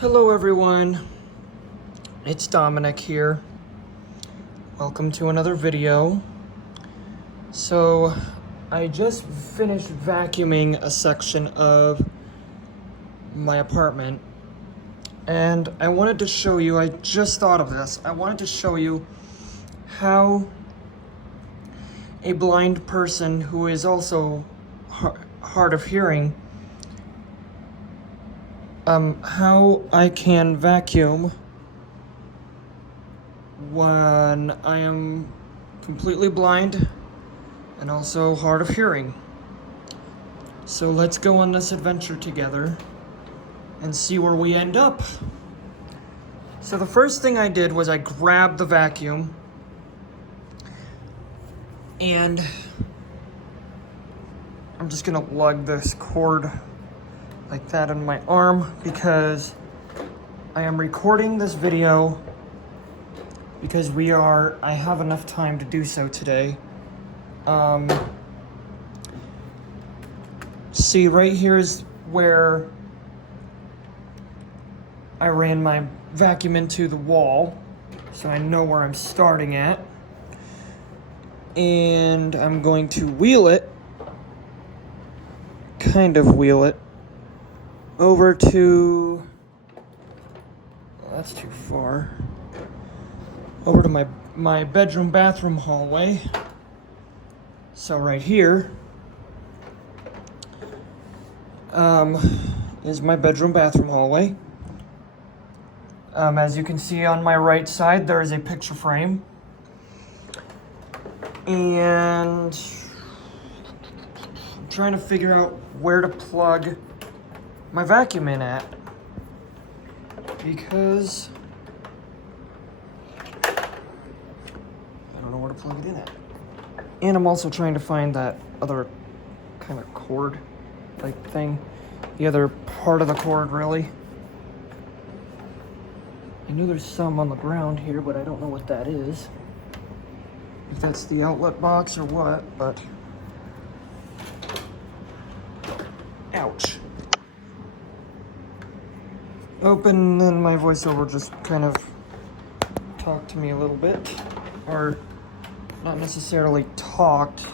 Hello everyone, it's Dominic here. Welcome to another video. So, I just finished vacuuming a section of my apartment, and I wanted to show you, I just thought of this, I wanted to show you how a blind person who is also hard of hearing, how I can vacuum when I am completely blind and also hard of hearing. So let's go on this adventure together and see where we end up. So the first thing I did was I grabbed the vacuum and I'm just gonna lug this cord like that on my arm because I am recording this video because I have enough time to do so today. See, right here is where I ran my vacuum into the wall, so I know where I'm starting at. And I'm going to kind of wheel it, over to, well, that's too far, over to my bedroom bathroom hallway. So right here is my bedroom bathroom hallway. As you can see on my right side, there is a picture frame. And I'm trying to figure out where to plug my vacuum in at, because I don't know where to plug it in at. And I'm also trying to find that other kind of cord like thing, the other part of the cord, really. I knew there's some on the ground here, but I don't know what that is. If that's the outlet box or what, but ouch. Open, then my voiceover just kind of talked to me a little bit, or not necessarily talked,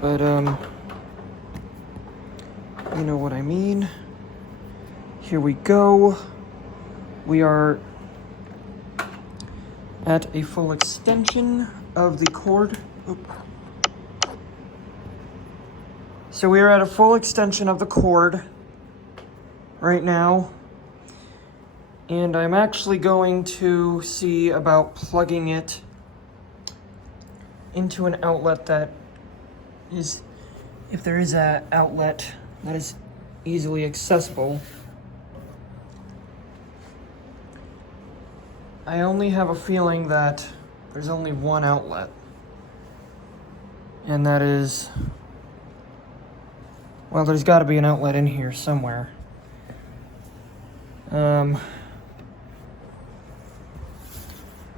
but you know what I mean. Here we go. We are at a full extension of the cord. So we are at a full extension of the cord right now. And I'm actually going to see about plugging it into an outlet that is, if there is an outlet that is easily accessible. I only have a feeling that there's only one outlet, and that is, well, there's got to be an outlet in here somewhere.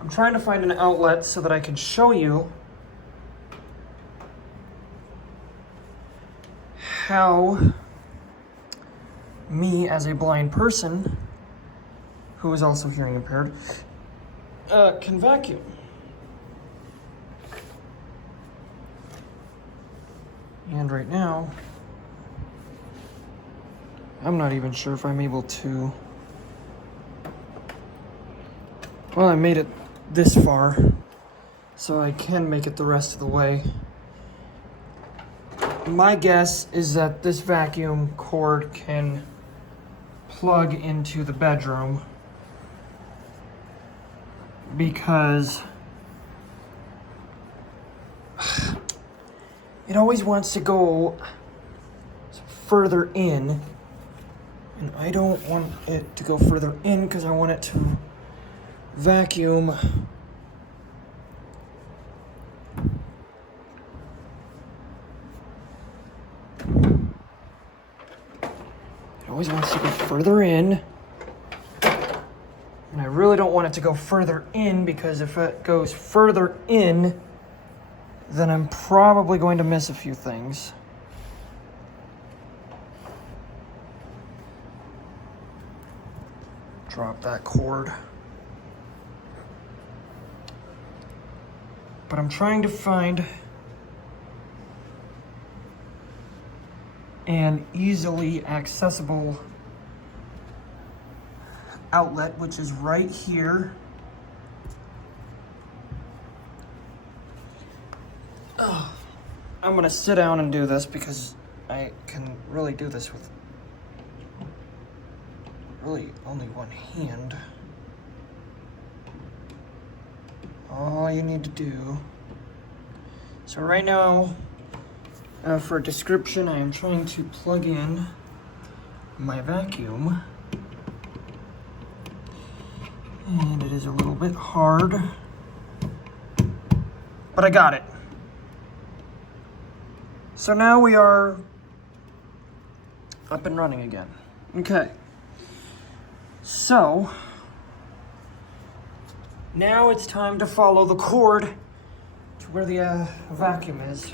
I'm trying to find an outlet so that I can show you how me, as a blind person who is also hearing impaired, can vacuum. And right now, I'm not even sure if I'm able to. Well, I made it this far, so I can make it the rest of the way. My guess is that this vacuum cord can plug into the bedroom, because it always wants to go further in, and I don't want it to go further in because I want it to vacuum always wants to go further in. And I really don't want it to go further in, because if it goes further in, then I'm probably going to miss a few things. drop that cord. But I'm trying to find an easily accessible outlet, which is right here. Oh, I'm gonna sit down and do this because I can really do this with really only one hand. All you need to do. So right now, for a description, I am trying to plug in my vacuum. And it is a little bit hard, but I got it. So now we are up and running again. Okay. So now it's time to follow the cord to where the vacuum is.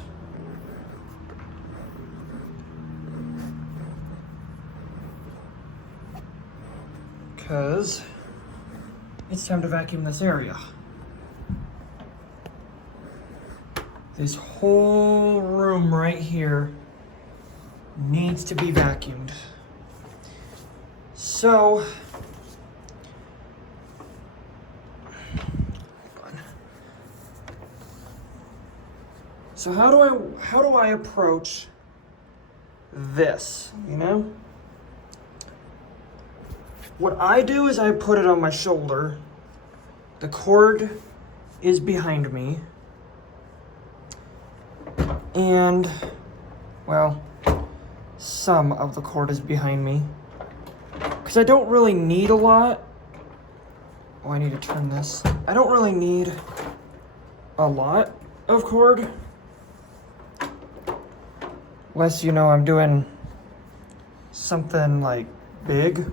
Because it's time to vacuum this area. This whole room right here needs to be vacuumed. So, how do I approach this, you know? What I do is I put it on my shoulder. The cord is behind me. And, well, some of the cord is behind me. Because I don't really need a lot. Oh, I need to turn this. I don't really need a lot of cord. Unless, you know, I'm doing something like big.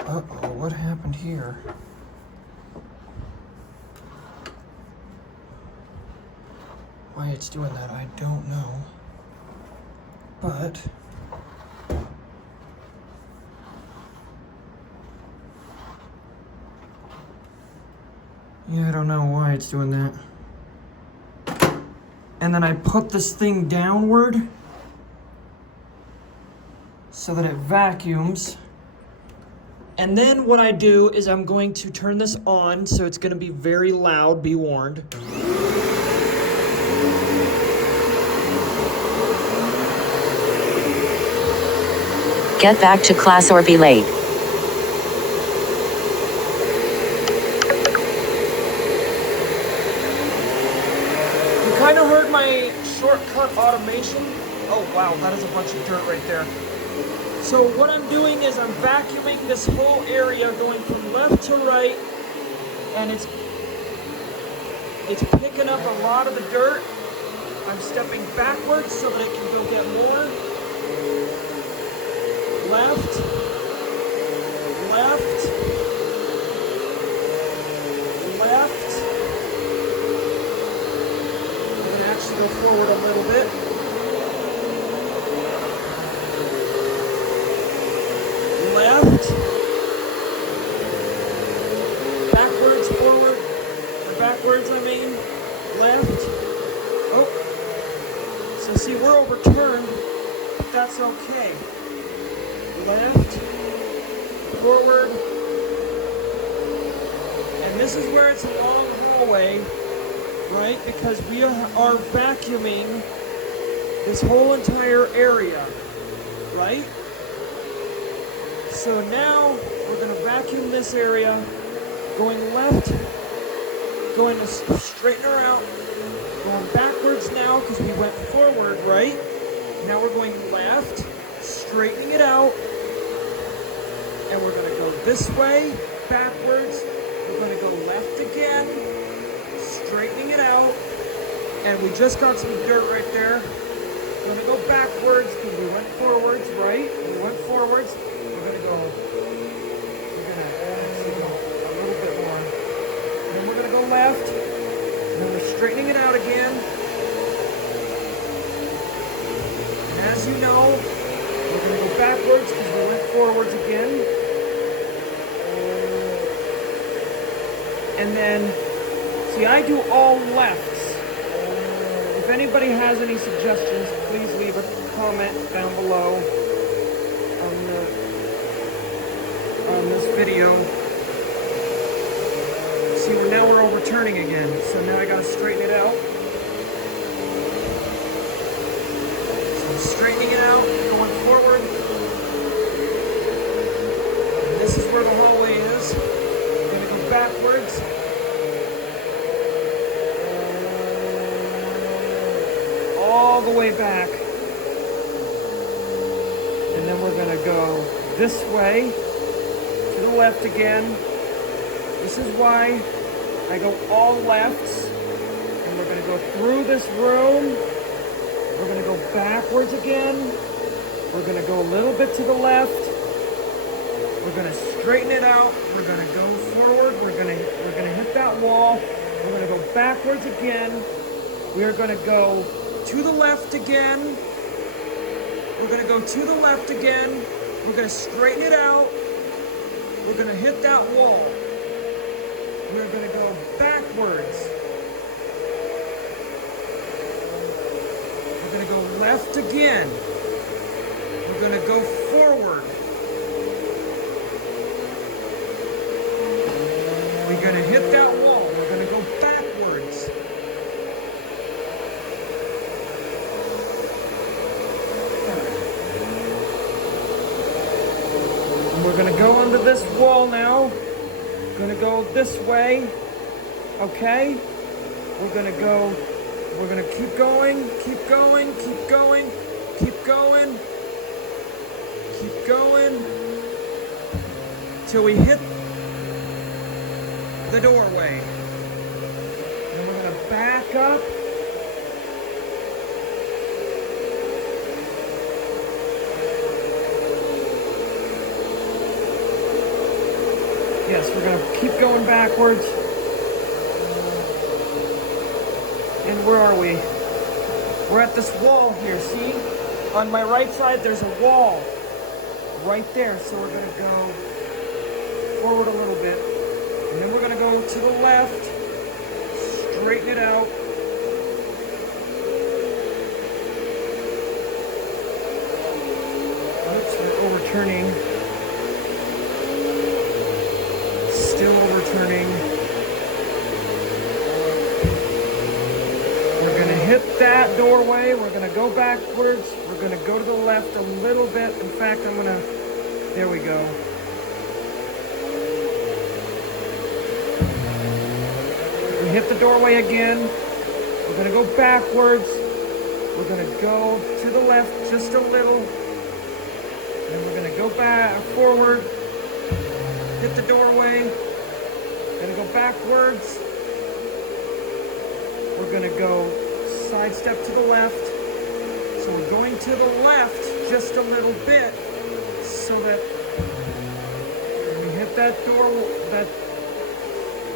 Uh-oh, what happened here? Why it's doing that, I don't know. But yeah, I don't know why it's doing that. And then I put this thing downward so that it vacuums. And then what I do is I'm going to turn this on, so it's going to be very loud, be warned. Get back to class or be late. You kind of heard my shortcut automation. Oh wow, that is a bunch of dirt right there. So what I'm doing is I'm vacuuming this whole area going from left to right, and it's picking up a lot of the dirt. I'm stepping backwards so that it can go get more. Left, left, left. I'm gonna actually go forward a little bit. Left, backwards, forward, or backwards, I mean, left. Oh, so see, we're overturned, but that's okay. Left, forward, and this is where it's a long hallway, right? Because we are vacuuming this whole entire area, right? So now we're going to vacuum this area, going left, going to straighten her out, going backwards now because we went forward, right? Now we're going left, straightening it out, and we're going to go this way, backwards, we're going to go left again, straightening it out, and we just got some dirt right there. We're going to go backwards because we went forwards, right? We went forwards. We're gonna actually go a little bit more. And then we're gonna go left, and then we're straightening it out again. And as you know, we're gonna go backwards because we went forwards again. And then, see, I do all lefts. If anybody has any suggestions, please leave a comment down below on this video. See, now we're overturning again, so now I gotta straighten it out. So I'm straightening it out, going forward. And this is where the hallway is. I'm gonna go backwards. All the way back. And then we're gonna go this way, to the left again. This is why I go all lefts. And we're gonna go through this room. We're gonna go backwards again. We're gonna go a little bit to the left. We're gonna straighten it out. We're gonna go forward. We're gonna hit that wall. We're gonna go backwards again. We are gonna go to the left again. We're gonna go to the left again. We're gonna straighten it out. We're gonna hit that wall. We're gonna go backwards. We're gonna go left again. We're gonna go forward. We're gonna hit that wall. We're gonna go backwards. And we're gonna go under this wall now. Gonna go this way, okay? We're gonna keep going, keep going, keep going, keep going, keep going, till we hit the doorway. And we're gonna back up. Yes, we're gonna keep going backwards. And where are we? We're at this wall here, see? On my right side, there's a wall right there. So we're gonna go forward a little bit. And then we're gonna go to the left, straighten it out. Oops, we're overturning. Still overturning. We're gonna hit that doorway. We're gonna go backwards. We're gonna go to the left a little bit. In fact, there we go. We hit the doorway again. We're gonna go backwards. We're gonna go to the left just a little. And we're gonna go back forward. Hit the doorway. Gonna go backwards. We're gonna go sidestep to the left. So we're going to the left just a little bit so that when we hit that door, that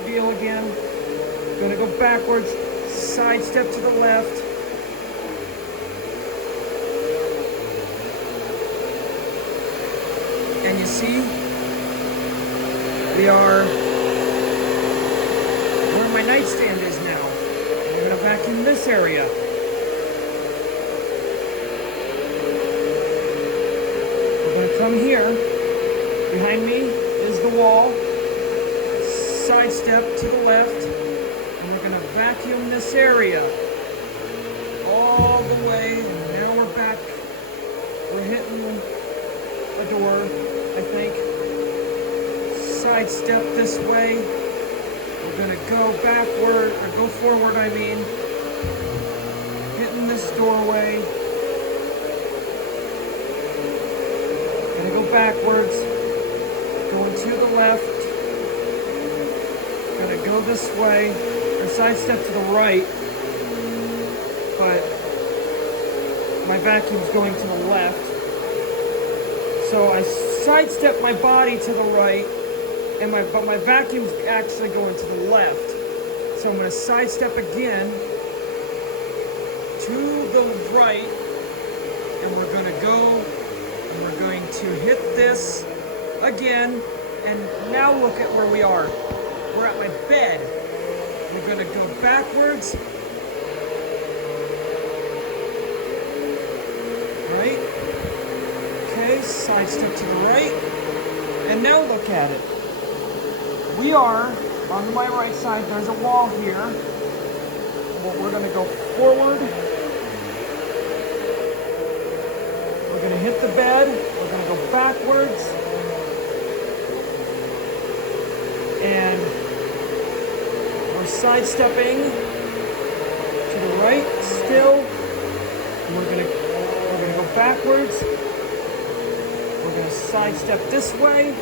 deal again. Gonna go backwards, sidestep to the left. And you see, we are where my nightstand is now. We're gonna vacuum this area. We're gonna come here. Behind me is the wall. Sidestep to the left. And we're gonna vacuum this area. All the way. And now we're back. We're hitting a door, I think. Sidestep this way. We're gonna go backward, or go forward, I mean. Hitting this doorway. Gonna go backwards. Going to the left. Gonna go this way. Or sidestep to the right. But my vacuum's going to the left. So I sidestep my body to the right. But my vacuum's actually going to the left. So I'm going to sidestep again to the right, and we're going to go, and we're going this again, and now look at where we are. We're at my bed. We're gonna go backwards. Right? Okay, side step to the right. And now look at it. We are, on my right side, there's a wall here. Well, we're gonna go forward. We're gonna hit the bed. We're gonna go backwards. And we're sidestepping to the right still. And we're gonna go backwards. We're gonna sidestep this way.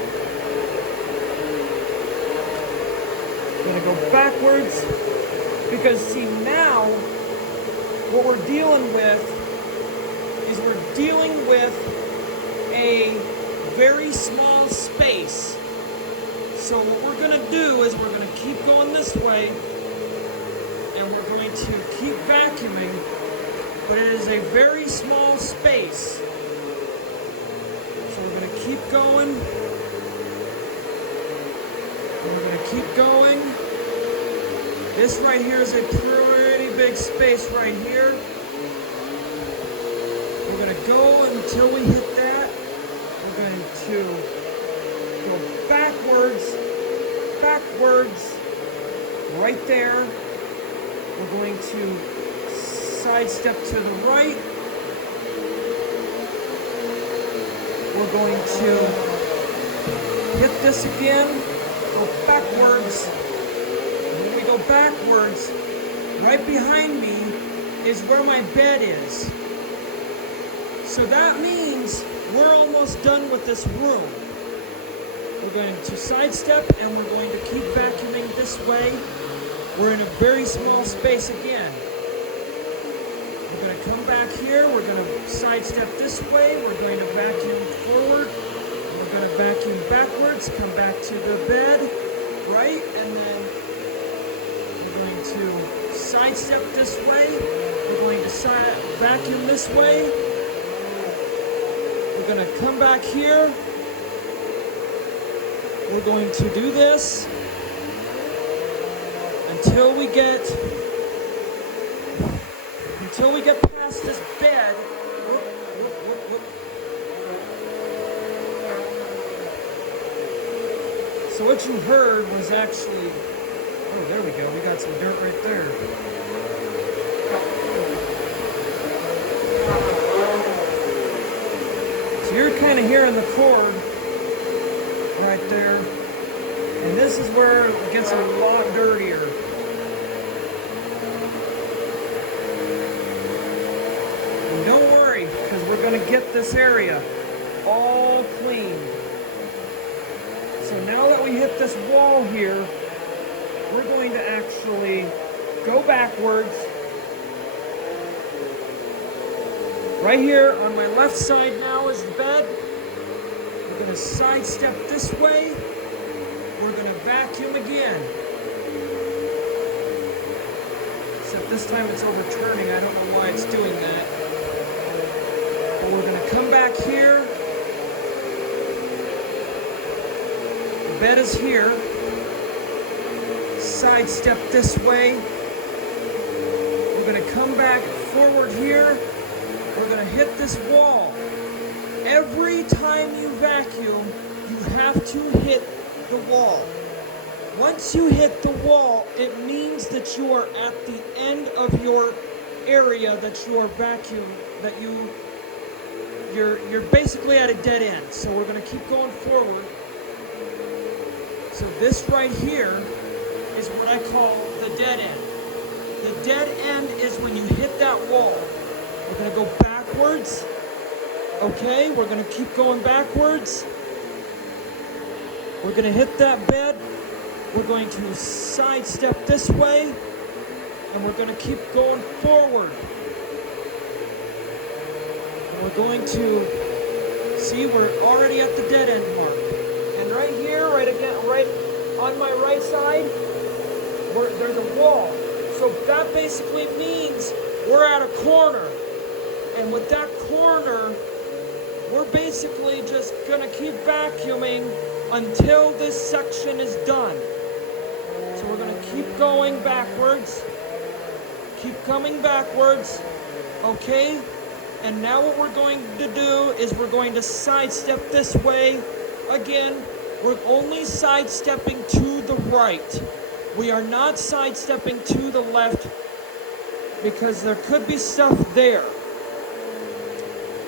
We're gonna go backwards. Because see, now what we're dealing with is we're dealing with a very small space. So what we're gonna do is we're gonna keep going this way, and we're going to keep vacuuming, but it is a very small space. So we're gonna keep going, and we're gonna keep going. This right here is a pretty big space right here. We're gonna go until we hit that. We're going to go backwards, right there. We're going to sidestep to the right. We're going to hit this again, go backwards. When we go backwards, right behind me is where my bed is. So that means we're almost done with this room. We're going to sidestep and we're going to keep vacuuming this way. We're in a very small space again. We're going to come back here. We're going to sidestep this way. We're going to vacuum forward. We're going to vacuum backwards, come back to the bed, right? And then we're going to sidestep this way. We're going to vacuum this way. We're going to come back here. We're going to do this until we get past this bed. So what you heard was actually, oh, there we go. We got some dirt right there. So you're kind of hearing the cord right there. And this is where it gets a lot dirtier. And don't worry, because we're going to get this area all clean. So now that we hit this wall here, we're going to actually go backwards. Right here on my left side now is the bed. We're going to sidestep this way. We're going to vacuum again. Except this time it's overturning. I don't know why it's doing that. But we're going to come back here. The bed is here. Sidestep this way. We're going to come back forward here. We're going to hit this wall. Every time you vacuum, you have to hit the wall. Once you hit the wall, it means that you are at the end of your area that you are vacuuming, that you're basically at a dead end. So we're going to keep going forward. So this right here is what I call the dead end. The dead end is when you hit that wall. We're going to go backwards. Okay, we're going to keep going backwards. We're going to hit that bed. We're going to sidestep this way. And we're going to keep going forward. And we're going to see we're already at the dead end mark. And right here, right on my right side, there's a wall. So that basically means we're at a corner. And with that corner, we're basically just gonna keep vacuuming until this section is done. So we're gonna keep going backwards, keep coming backwards, okay? And now what we're going to do is we're going to sidestep this way. Again, we're only sidestepping to the right. We are not sidestepping to the left because there could be stuff there.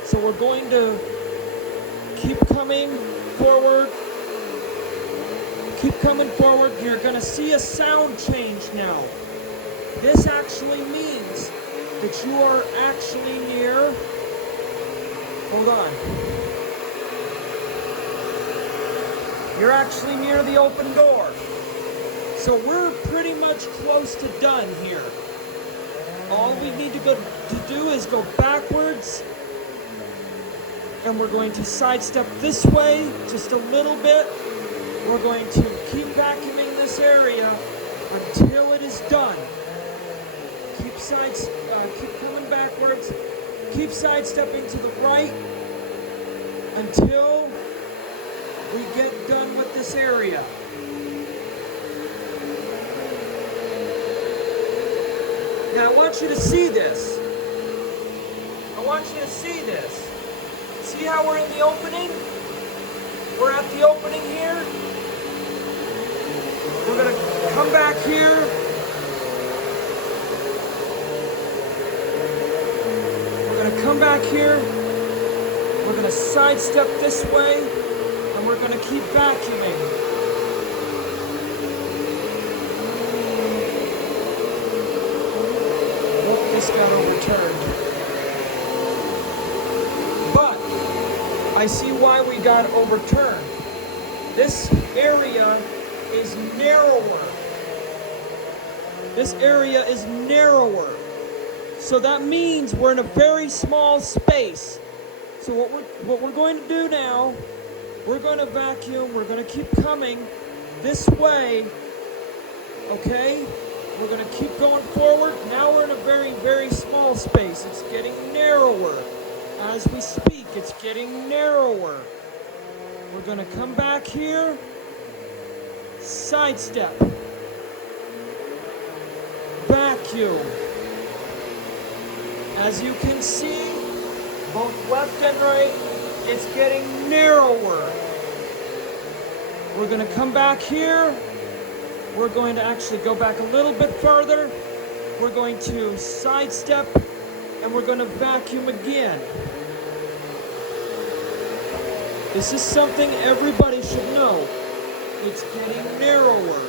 So we're going to keep coming forward. Keep coming forward. You're going to see a sound change now. This actually means that you are actually near. Hold on. You're actually near the open door. So we're pretty much close to done here. All we need to do is go backwards. And we're going to sidestep this way just a little bit. We're going to keep vacuuming this area until it is done. Keep coming backwards. Keep sidestepping to the right until we get done with this area. Now I want you to see this. I want you to see this. See how we're in the opening? We're at the opening here. We're going to come back here. We're going to come back here. We're going to sidestep this way. And we're going to keep vacuuming. Oh, this got overturned. I see why we got overturned. This area is narrower. This area is narrower. So that means we're in a very small space. So what we're going to do now, we're going to vacuum, we're going to keep coming this way. Okay? We're going to keep going forward. Now we're in a very, very small space. It's getting narrower. As we speak, it's getting narrower. We're going to come back here, sidestep, vacuum. As you can see, both left and right, it's getting narrower. We're going to come back here. We're going to actually go back a little bit further. We're going to sidestep, and we're going to vacuum again. This is something everybody should know. It's getting narrower.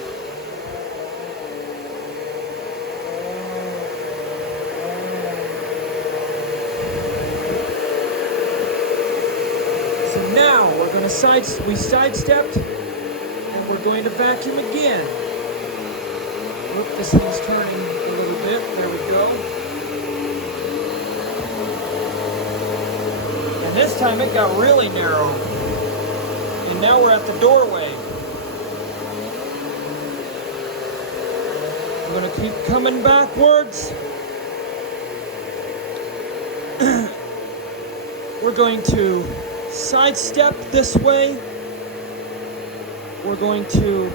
So now we're going to we sidestepped, and we're going to vacuum again. Look, this thing's turning a little bit. There we go. This time it got really narrow. And now we're at the doorway. I'm going to keep coming backwards. We're going to sidestep this way. We're going to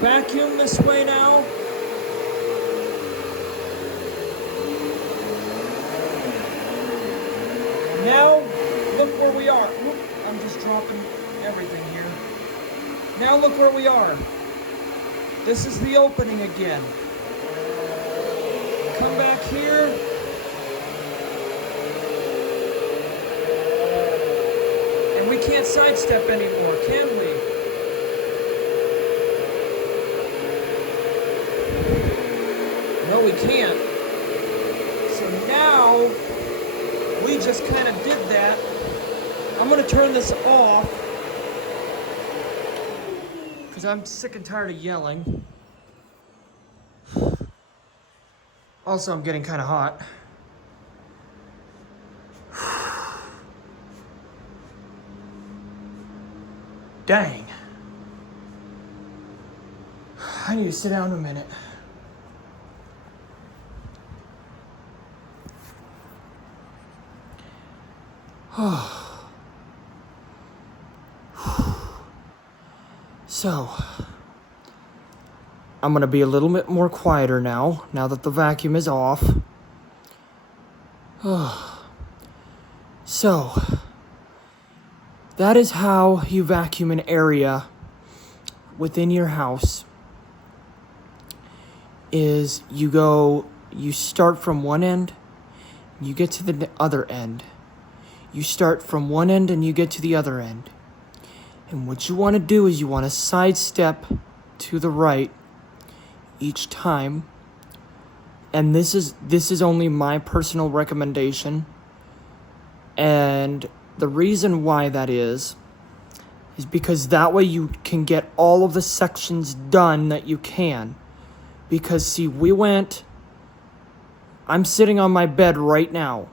vacuum this way now. Now, look where we are. Whoop, I'm just dropping everything here. Now look where we are. This is the opening again. Come back here. And we can't sidestep anymore, can we? No, we can't. So now, we just kind of did that. I'm going to turn this off because I'm sick and tired of yelling. Also, I'm getting kind of hot. Dang. I need to sit down a minute. Oh. So, I'm gonna be a little bit more quieter now that the vacuum is off. So, that is how you vacuum an area within your house. Is you start from one end, you get to the other end. You start from one end and you get to the other end. And what you want to do is you want to sidestep to the right each time. And this is only my personal recommendation. And the reason why that is because that way you can get all of the sections done that you can. Because see, I'm sitting on my bed right now.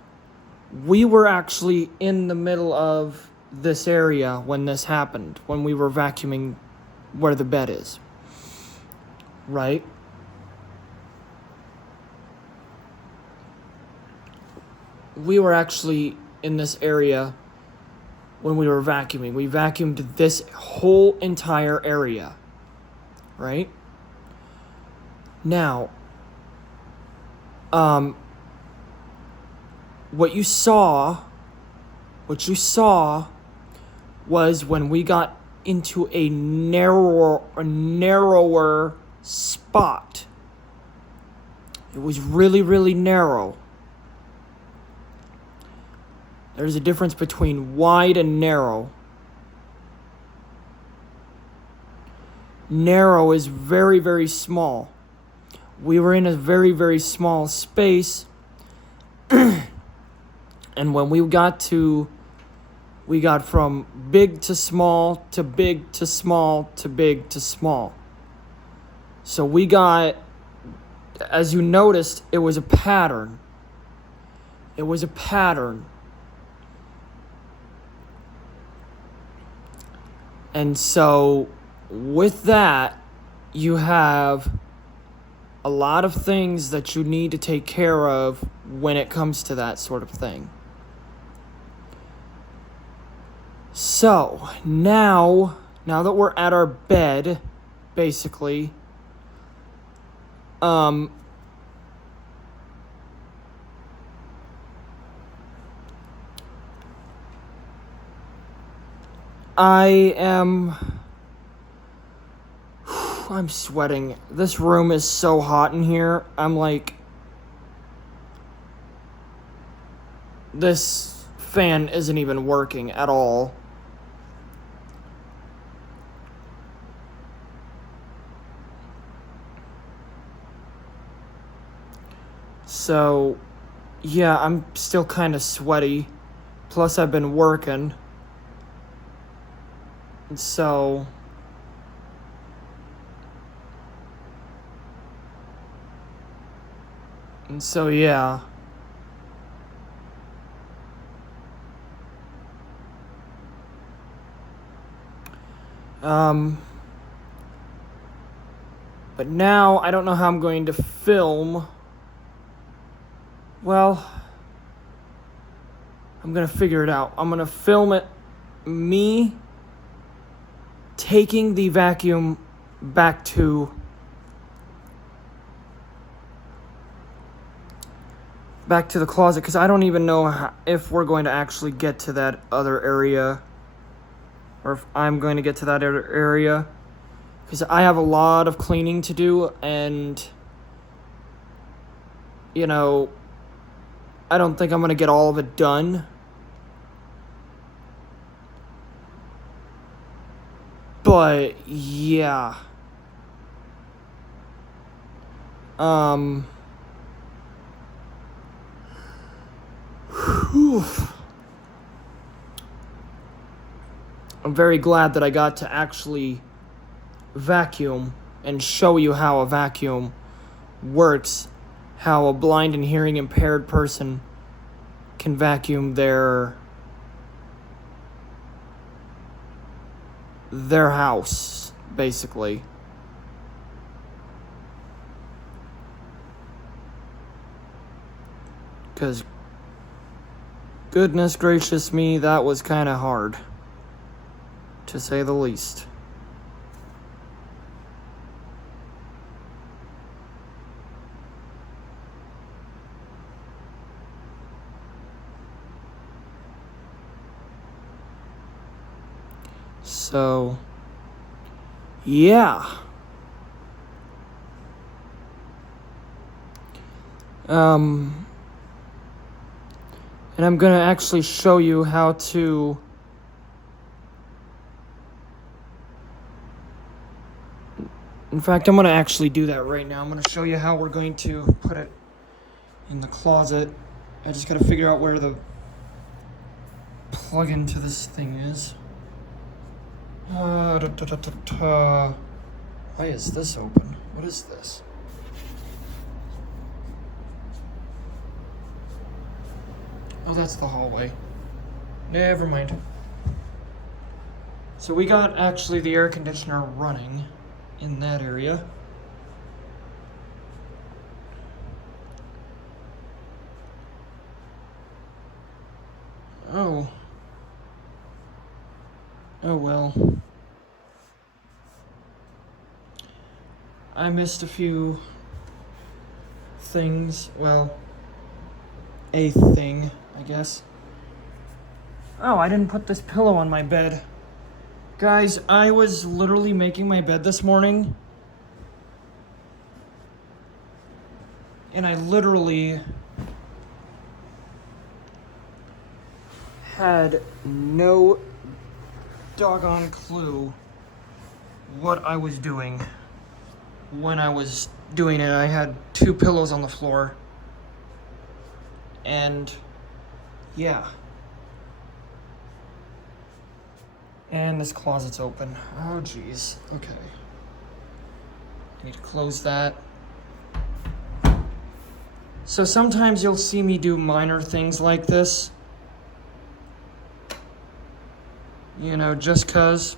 We were actually in the middle of this area when this happened, when we were vacuuming where the bed is. Right? We were actually in this area when we were vacuuming. We vacuumed this whole entire area. Right? Now, what you saw was when we got into a narrower spot. It was really, really narrow. There's a difference between wide and narrow. Narrow is very, very small. We were in a very, very small space. And when we got from big to small to big to small to big to small. So we got, as you noticed, it was a pattern. It was a pattern. And so with that, you have a lot of things that you need to take care of when it comes to that sort of thing. So, now that we're at our bed, basically, I'm sweating. This room is so hot in here. I'm like, this fan isn't even working at all. So, yeah, I'm still kind of sweaty. Plus, I've been working. So, yeah. But now, I don't know how I'm going to film. Well, I'm gonna figure it out. I'm gonna film it, me taking the vacuum back to the closet, because I don't even know if we're going to actually get to that other area, or if I'm going to get to that other area, because I have a lot of cleaning to do, and, you know, I don't think I'm going to get all of it done. But, yeah. Whew. I'm very glad that I got to actually vacuum and show you how a vacuum works, how a blind and hearing impaired person can vacuum their house, basically. Because, goodness gracious me, that was kind of hard, to say the least. So, yeah. And I'm gonna actually show you how to in fact, I'm gonna actually do that right now. I'm gonna show you how we're going to put it in the closet. I just gotta figure out where the plug into this thing is. Why is this open? What is this? Oh, that's the hallway. Never mind. So we got actually the air conditioner running in that area. Oh. Oh well. I missed a few things. Well, a thing, I guess. Oh, I didn't put this pillow on my bed. Guys, I was literally making my bed this morning. And I literally had no doggone clue what I was doing when I was doing it. I had 2 pillows on the floor. And yeah. And this closet's open. Oh jeez. Okay. Need to close that. So sometimes you'll see me do minor things like this. You know, just 'cause.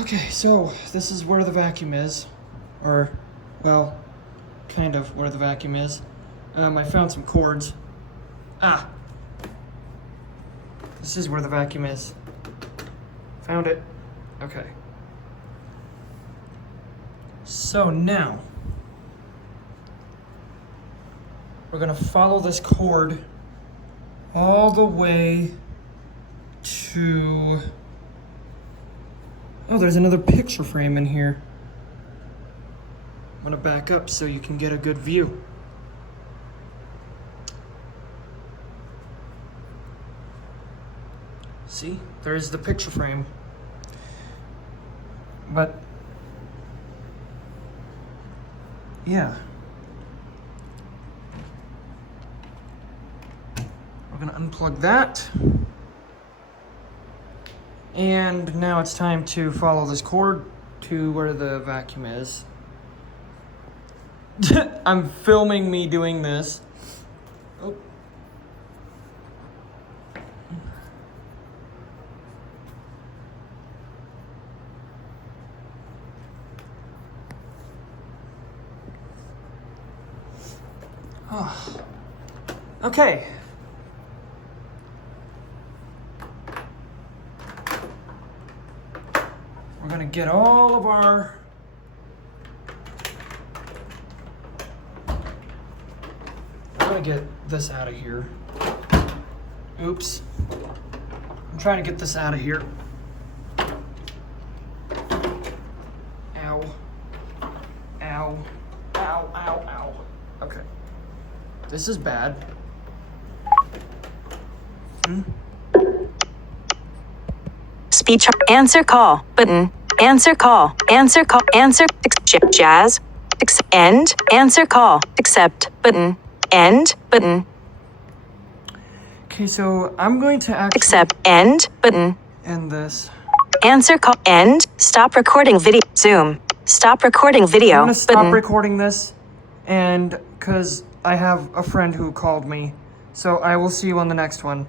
Okay, so this is where the vacuum is. Or, well, kind of where the vacuum is. I found some cords. Ah! This is where the vacuum is. Found it. Okay. So now, we're gonna follow this cord all the way to... Oh, there's another picture frame in here. I'm gonna back up so you can get a good view. See, there's the picture frame. But, yeah. We're gonna unplug that. And now it's time to follow this cord to where the vacuum is. I'm filming me doing this. Oh. Oh. Okay. We're gonna get all of our I'm gonna get this out of here. Oops. I'm trying to get this out of here. Ow. Ow. Ow, ow, ow. Okay. This is bad. Speech. Answer call. Button. Answer call. Answer call. Answer. Jazz. End. Answer call. Accept. Button. End. Button. Okay, so I'm going to actually Accept. End. Button. end this. Answer call. End. Stop recording video. Zoom. Stop recording video. I'm gonna stop button. recording this, and because I have a friend who called me, so I will see you on the next one.